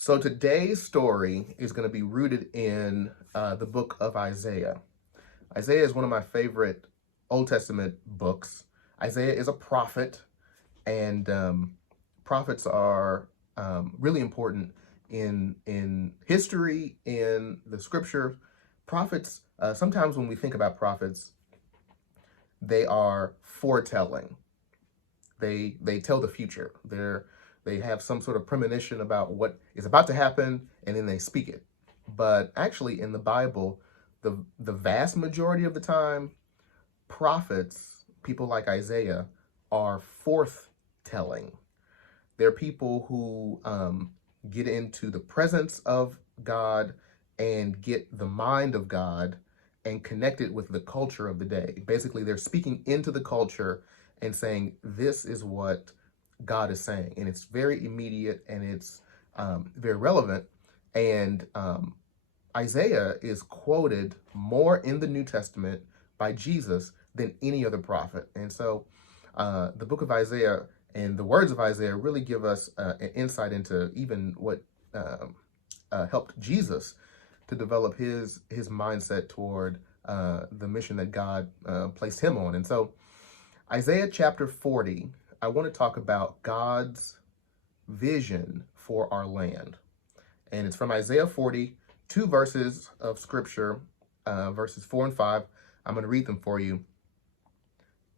So today's story is going to be rooted in the book of Isaiah. Isaiah is one of my favorite Old Testament books. Isaiah is a prophet, and prophets are really important in history, in the scripture. Prophets, sometimes when we think about prophets, they are foretelling. They tell the future. They have some sort of premonition about what is about to happen, and then they speak it. But actually, in the Bible, the vast majority of the time, prophets, people like Isaiah, are forth-telling. They're people who get into the presence of God and get the mind of God and connect it with the culture of the day. Basically, they're speaking into the culture and saying, this is what God is saying. And it's very immediate, and it's very relevant. And Isaiah is quoted more in the New Testament by Jesus than any other prophet. And so the book of Isaiah and the words of Isaiah really give us an insight into even what helped Jesus to develop his mindset toward the mission that God placed him on. And so Isaiah chapter 40, I want to talk about God's vision for our land. And it's from Isaiah 40, two verses of scripture, verses 4 and 5. I'm going to read them for you.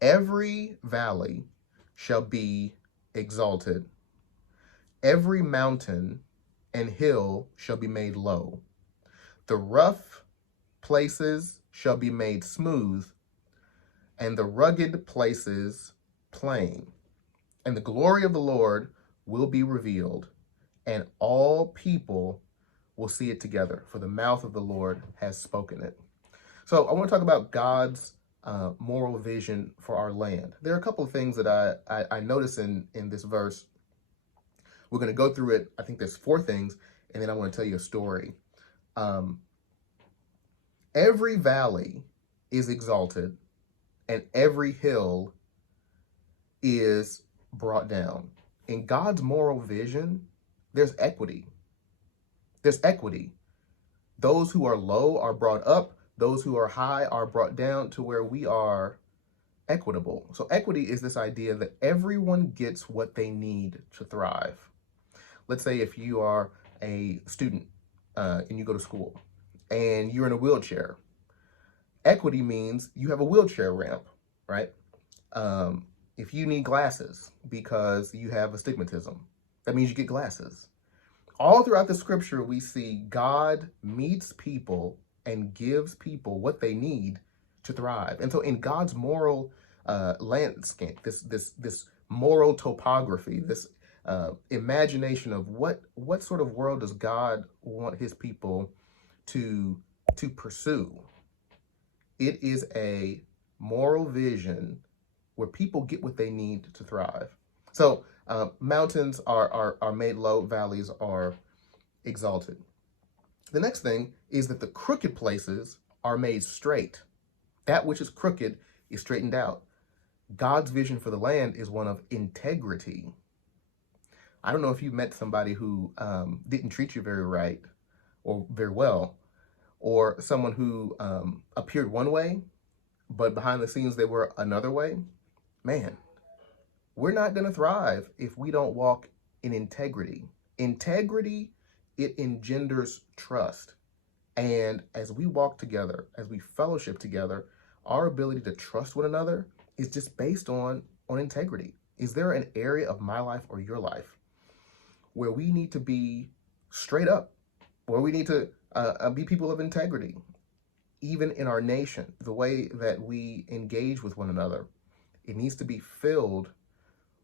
Every valley shall be exalted. Every mountain and hill shall be made low. The rough places shall be made smooth, and the rugged places plain. And the glory of the Lord will be revealed, and all people will see it together, for the mouth of the Lord has spoken it. So I want to talk about God's moral vision for our land. There are a couple of things that I notice in this verse. We're going to go through it. I think there's 4 things, and then I want to tell you a story. Every valley is exalted, and every hill is brought down. In God's moral vision, there's equity. There's equity. Those who are low are brought up. Those who are high are brought down to where we are equitable. So equity is this idea that everyone gets what they need to thrive. Let's say if you are a student and you go to school and you're in a wheelchair. Equity means you have a wheelchair ramp, right? If you need glasses because you have astigmatism, that means you get glasses. All throughout the scripture, we see God meets people and gives people what they need to thrive. And so in God's moral landscape, this moral topography, this imagination of what sort of world does God want his people to pursue, it is a moral vision where people get what they need to thrive. So mountains are made low, valleys are exalted. The next thing is that the crooked places are made straight. That which is crooked is straightened out. God's vision for the land is one of integrity. I don't know if you met somebody who didn't treat you very right or very well, or someone who appeared one way, but behind the scenes they were another way. Man, we're not going to thrive if we don't walk in integrity. Integrity, it engenders trust. And as we walk together, as we fellowship together, our ability to trust one another is just based on integrity. Is there an area of my life or your life where we need to be straight up, where we need to be people of integrity? Even in our nation, the way that we engage with one another, it needs to be filled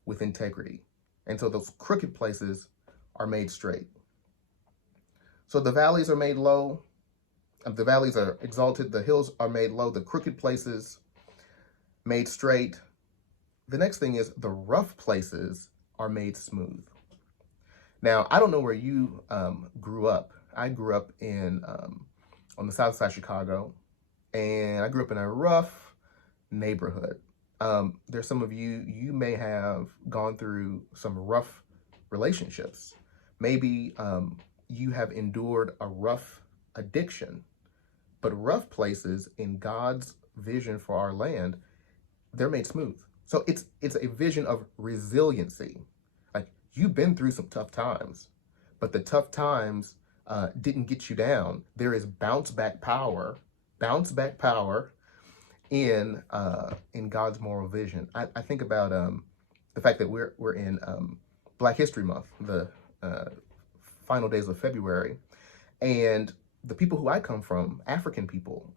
with integrity. And so those crooked places are made straight. So the valleys are made low. The valleys are exalted. The hills are made low. The crooked places made straight. The next thing is the rough places are made smooth. Now, I don't know where you grew up. I grew up in on the south side of Chicago, and I grew up in a rough neighborhood. There's some of you may have gone through some rough relationships. Maybe you have endured a rough addiction, but rough places in God's vision for our land, they're made smooth. So it's a vision of resiliency. Like, you've been through some tough times, but the tough times didn't get you down. There is bounce back power in God's moral vision. I think about the fact that we're in Black History Month, the final days of February, and the people who I come from, African people,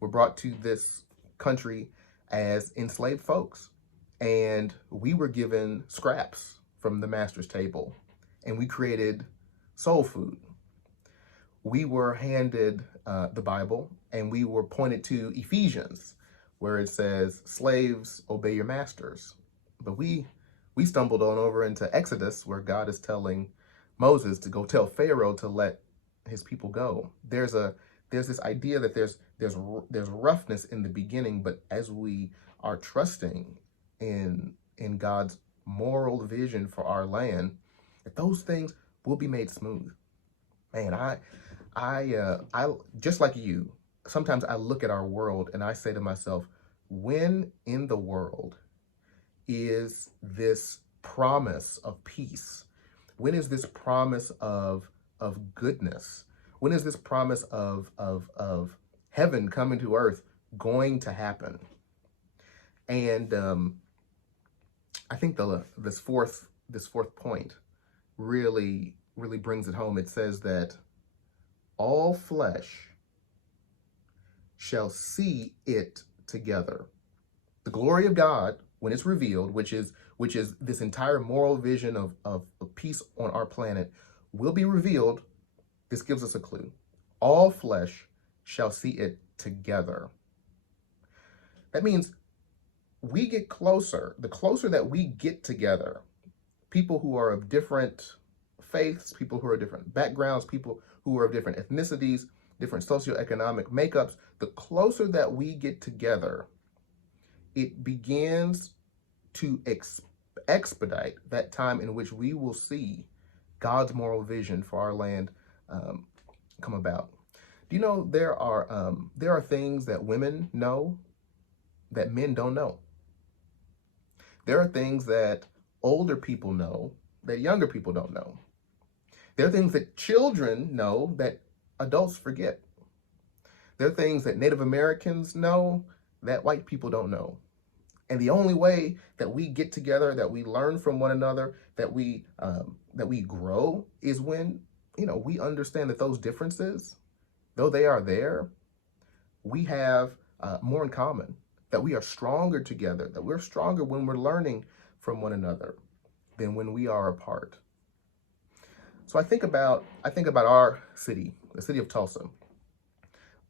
were brought to this country as enslaved folks, and we were given scraps from the master's table, and we created soul food. We were handed the Bible, and we were pointed to Ephesians, where it says, "Slaves, obey your masters." But we stumbled on over into Exodus, where God is telling Moses to go tell Pharaoh to let his people go. There's this idea that there's roughness in the beginning, but as we are trusting in God's moral vision for our land, that those things will be made smooth. Man, I just like you, sometimes I look at our world and I say to myself, when in the world is this promise of peace? When is this promise of goodness? When is this promise of heaven coming to earth going to happen? And I think this fourth point really brings it home. It says that all flesh shall see it together. The glory of God, when it's revealed, which is this entire moral vision of peace on our planet, will be revealed. This gives us a clue. All flesh shall see it together. That means we get closer. The closer that we get together, people who are of different faiths, people who are different backgrounds, people who are of different ethnicities, different socioeconomic makeups, the closer that we get together, it begins to expedite that time in which we will see God's moral vision for our land come about. Do you know there are things that women know that men don't know? There are things that older people know that younger people don't know. There are things that children know that adults forget. There are things that Native Americans know that white people don't know. And the only way that we get together, that we learn from one another, that we grow, is when we understand that those differences, though they are there, we have more in common. That we are stronger together. That we're stronger when we're learning from one another than when we are apart. So I think about our city, the city of Tulsa,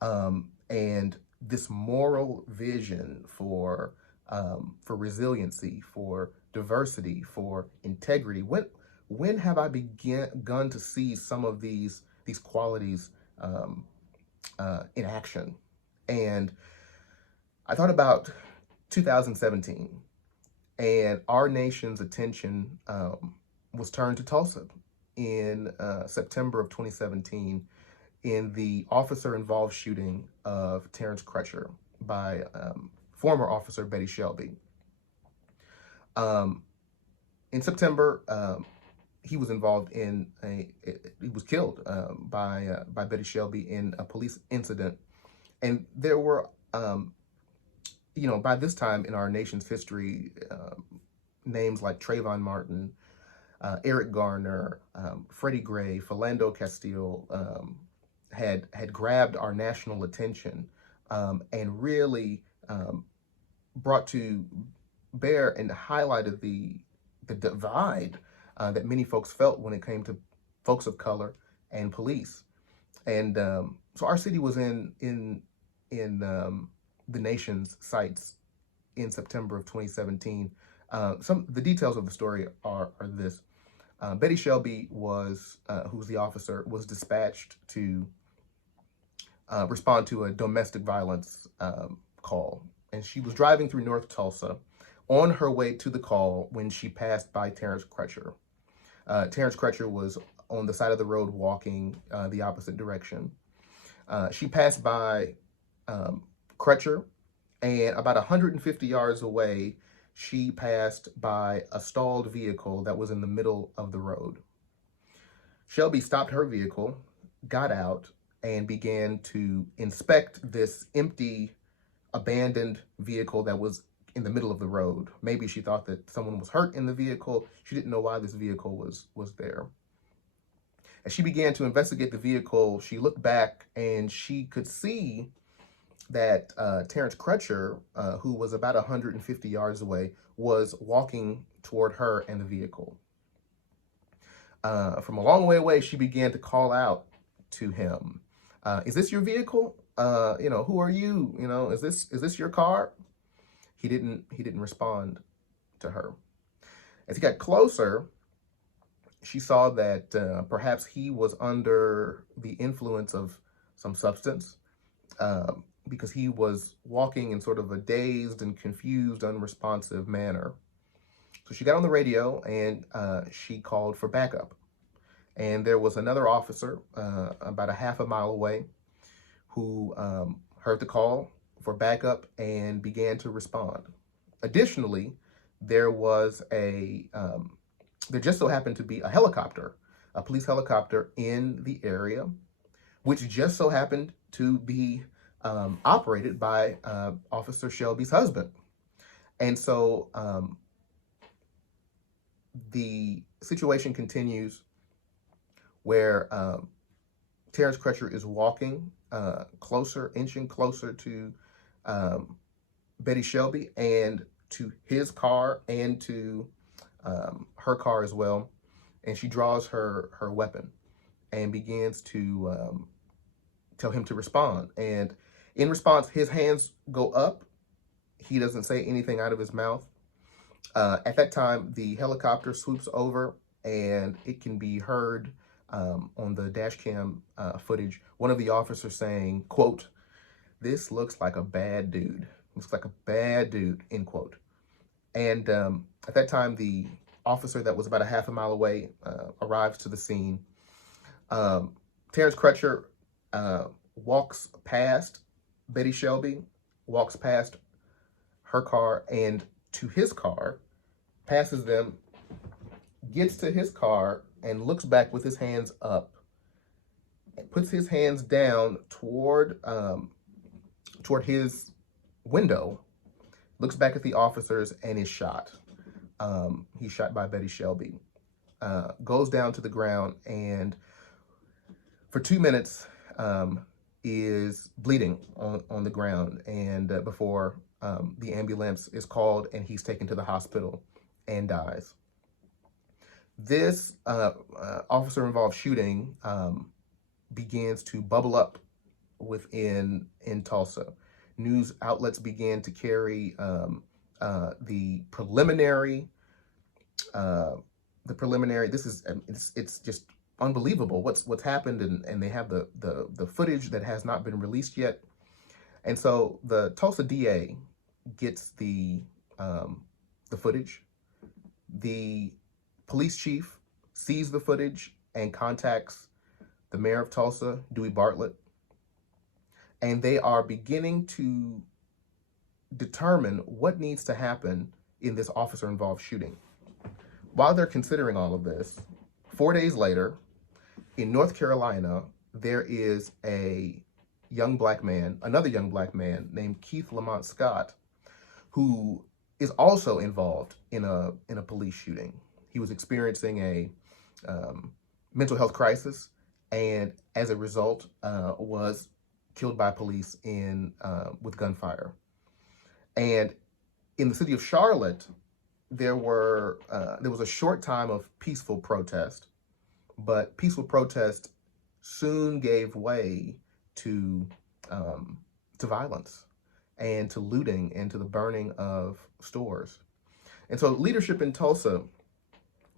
and this moral vision for resiliency, for diversity, for integrity. When have I begun to see some of these qualities in action? And I thought about 2017, and our nation's attention was turned to Tulsa in September of 2017 in the officer-involved shooting of Terrence Crutcher by former officer Betty Shelby. In September, he was involved in he was killed by Betty Shelby in a police incident, and there were by this time in our nation's history, names like Trayvon Martin, Eric Garner, Freddie Gray, Philando Castile had grabbed our national attention and really brought to bear and highlighted the divide that many folks felt when it came to folks of color and police. And so our city was in the nation's sights in September of 2017. The details of the story are this. Betty Shelby was, who was the officer, was dispatched to respond to a domestic violence call. And she was driving through North Tulsa on her way to the call when she passed by Terrence Crutcher. Terrence Crutcher was on the side of the road walking the opposite direction. She passed by Crutcher, and about 150 yards away, she passed by a stalled vehicle that was in the middle of the road. Shelby stopped her vehicle, got out, and began to inspect this empty, abandoned vehicle that was in the middle of the road. Maybe she thought that someone was hurt in the vehicle. She didn't know why this vehicle was there. As she began to investigate the vehicle, she looked back and she could see that Terrence Crutcher, who was about 150 yards away, was walking toward her and the vehicle. From a long way away, she began to call out to him, "Is this your vehicle? Who are you? Is this your car?" He didn't respond to her. As he got closer, she saw that perhaps he was under the influence of some substance, because he was walking in sort of a dazed and confused, unresponsive manner. So she got on the radio and she called for backup. And there was another officer about a half a mile away who heard the call for backup and began to respond. Additionally, there just so happened to be a helicopter, a police helicopter in the area, which just so happened to be operated by Officer Shelby's husband. And so the situation continues where Terrence Crutcher is walking closer, inching closer to Betty Shelby and to his car and to her car as well. And she draws her weapon and begins to tell him to respond. And in response, his hands go up. He doesn't say anything out of his mouth. At that time, the helicopter swoops over, and it can be heard on the dash cam footage, one of the officers saying, quote, "This looks like a bad dude. Looks like a bad dude," end quote. And at that time, the officer that was about a half a mile away arrives to the scene. Terrence Crutcher walks past Betty Shelby, walks past her car and to his car, passes them, gets to his car, and looks back with his hands up, and puts his hands down toward his window, looks back at the officers, and is shot. He's shot by Betty Shelby. Goes down to the ground, and for 2 minutes is bleeding on the ground, and before the ambulance is called and he's taken to the hospital and dies. This officer-involved shooting begins to bubble up in Tulsa. News outlets began to carry the preliminary. This is it's just unbelievable what's happened, and they have the footage that has not been released yet. And so the Tulsa DA gets the footage. The police chief sees the footage and contacts the mayor of Tulsa, Dewey Bartlett, and they are beginning to determine what needs to happen in this officer-involved shooting. While they're considering all of this, 4 days later, in North Carolina, there is another young black man named Keith Lamont Scott, who is also involved in a police shooting. He was experiencing a mental health crisis, and as a result, was killed by police with gunfire. And in the city of Charlotte, there was a short time of peaceful protest, but peaceful protest soon gave way to violence and to looting and to the burning of stores. And so leadership in Tulsa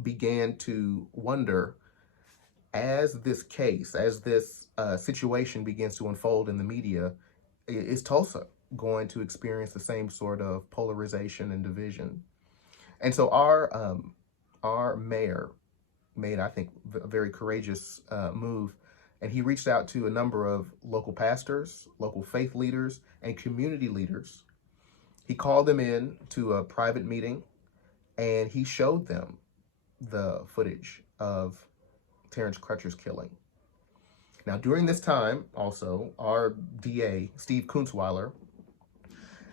began to wonder, as this situation begins to unfold in the media, is Tulsa going to experience the same sort of polarization and division? And so our mayor, made, I think, a very courageous move. And he reached out to a number of local pastors, local faith leaders, and community leaders. He called them in to a private meeting, and he showed them the footage of Terrence Crutcher's killing. Now, during this time, also, our DA, Steve Kunzweiler,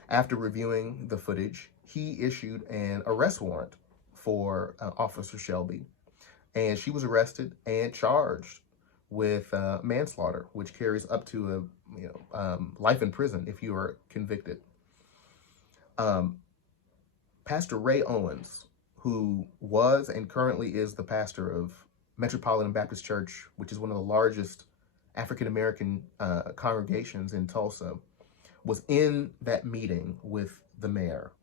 after reviewing the footage, he issued an arrest warrant for Officer Shelby, and she was arrested and charged with manslaughter, which carries up to life in prison if you are convicted. Pastor Ray Owens, who was and currently is the pastor of Metropolitan Baptist Church, which is one of the largest African-American congregations in Tulsa, was in that meeting with the mayor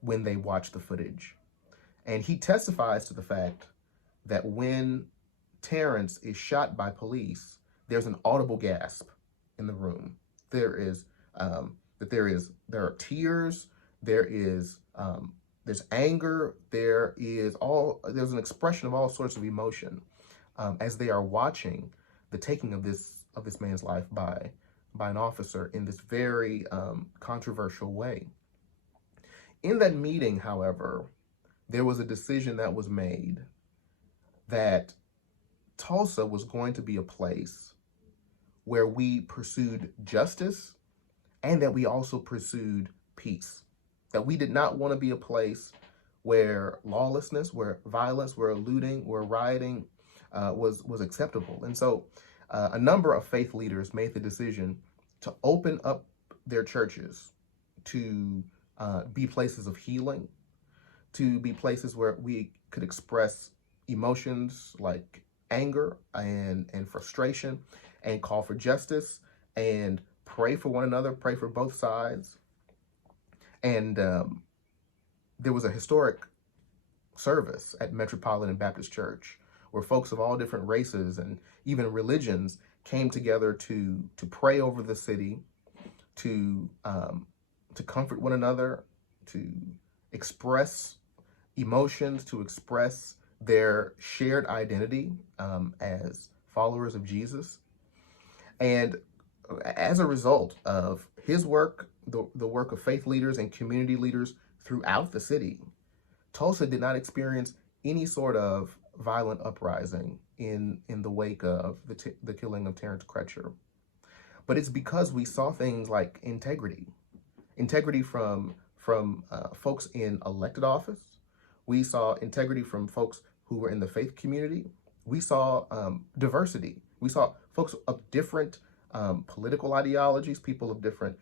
when they watched the footage. And he testifies to the fact that when Terrence is shot by police, there's an audible gasp in the room. There are tears, there's anger, there's an expression of all sorts of emotion as they are watching the taking of this man's life by an officer in this very controversial way. In that meeting, however, there was a decision that was made that Tulsa was going to be a place where we pursued justice and that we also pursued peace. That we did not want to be a place where lawlessness, where violence, where looting, where rioting was acceptable. And so a number of faith leaders made the decision to open up their churches to be places of healing, to be places where we could express emotions like anger and frustration, and call for justice, and pray for one another, pray for both sides. And there was a historic service at Metropolitan Baptist Church where folks of all different races and even religions came together to pray over the city, to comfort one another, to express emotions, to express their shared identity as followers of Jesus. And as a result of his work, the work of faith leaders and community leaders throughout the city, Tulsa did not experience any sort of violent uprising in the wake of the killing of Terrence Crutcher. But it's because we saw things like integrity from folks in elected office. We saw integrity from folks who were in the faith community. We saw diversity. We saw folks of different political ideologies, people of different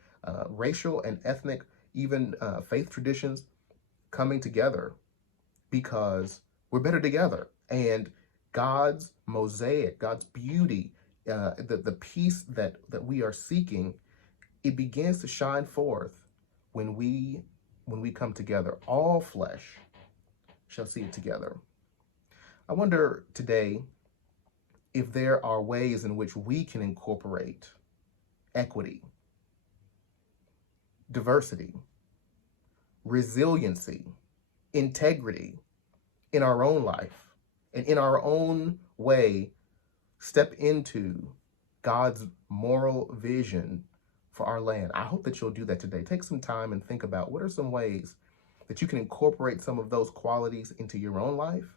racial and ethnic, even faith traditions coming together because we're better together. And God's mosaic, God's beauty, the peace that we are seeking, it begins to shine forth when we come together. All flesh shall see it together. I wonder today if there are ways in which we can incorporate equity, diversity, resiliency, integrity in our own life, and in our own way step into God's moral vision for our land. I hope that you'll do that today. Take some time and think about what are some ways that you can incorporate some of those qualities into your own life,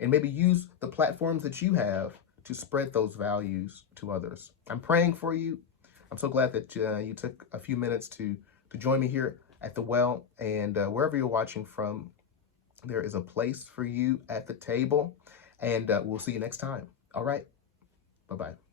and maybe use the platforms that you have to spread those values to others. I'm praying for you. I'm so glad that you took a few minutes to join me here at the well, and wherever you're watching from, there is a place for you at the table, and we'll see you next time. All right. Bye-bye.